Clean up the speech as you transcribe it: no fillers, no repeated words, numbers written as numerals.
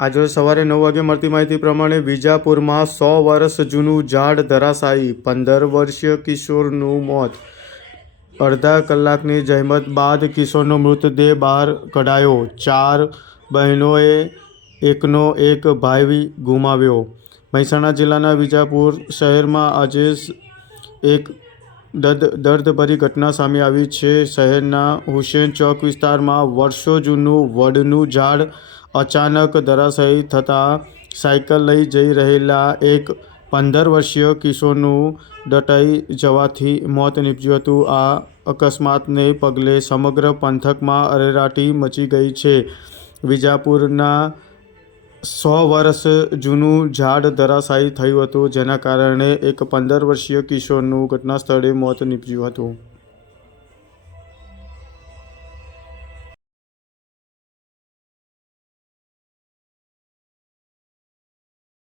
આજે સવારે 9 વાગે મળતી માહિતી પ્રમાણે વિજાપુરમાં 100 વર્ષ જૂનું ઝાડ ધરાશાયી, 15 વર્ષીય કિશોરનું મોત। અડધા કલાકની જહેમત બાદ કિશોરનો મૃતદેહ બહાર કઢાયો। 4 બહેનોએ એકનો એક ભાઈ ગુમાવ્યો। મહેસાણા જિલ્લાના વિજાપુર શહેરમાં આજે એક દર્દભરી ઘટના સામે આવી છે। શહેરના હુસેન ચોક વિસ્તારમાં વર્ષો જૂનું વડનું ઝાડ અચાનક ધરાશાયી થતાં સાયકલ લઈ જઈ રહેલા એક 15 વર્ષીય કિશોરનું દટાઈ જવાથી મોત નીપજ્યું હતું। આ અકસ્માતને પગલે સમગ્ર પંથકમાં અરેરાટી મચી ગઈ છે। વિજાપુરના 100 વર્ષ જૂનું ઝાડ ધરાશાયી થયું હતું, જેના કારણે એક 15 વર્ષીય કિશોરનું ઘટનાસ્થળે મોત નીપજ્યું હતું।